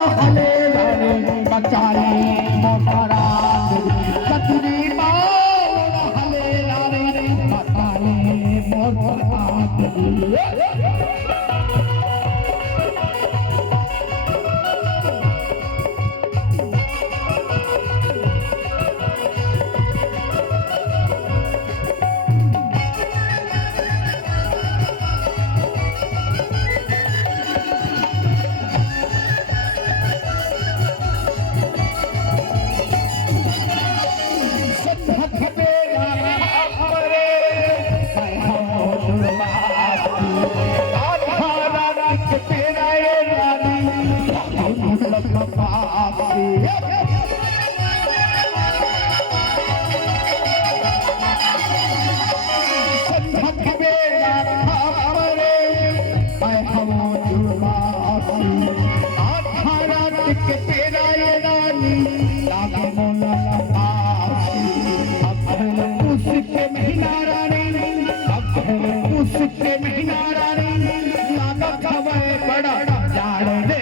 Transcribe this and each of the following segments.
हले रानी बचाले मोटरा कतरी मार हले रानी बचाले मोटरा उसके महीना लागत हवे बड़ा जाड़ दे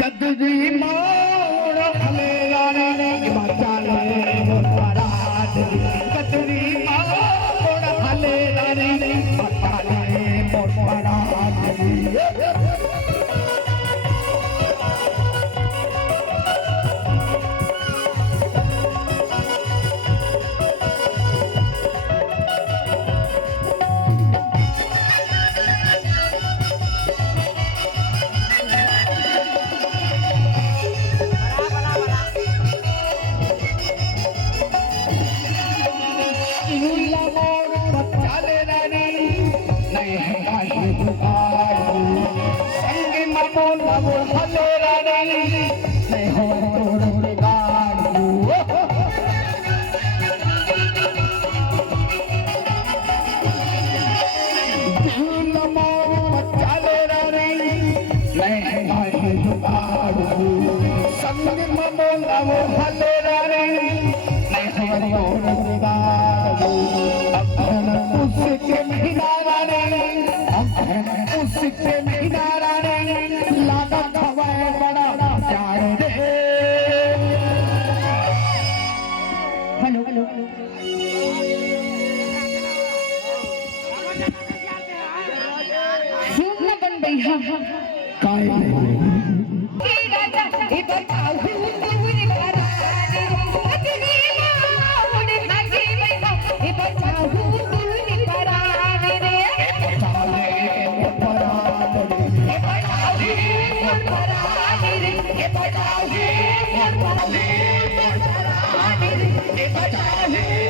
गदरी मोड़ हले रानी बचाले मोटरा गदरी मोड़ हले रानी बचाले मोटरा उसके महीना लागत हवे बड़ा जाड़ दे हेलो हेलो सुन न बन भैया काय राजा ए बताओ दूरी बारा कतरी माउड़ लगी ए बताओ दूरी बारा रे चाले मोटरा ए बताओ मोटरा रे ए बताओ मोटरा रे ए बताओ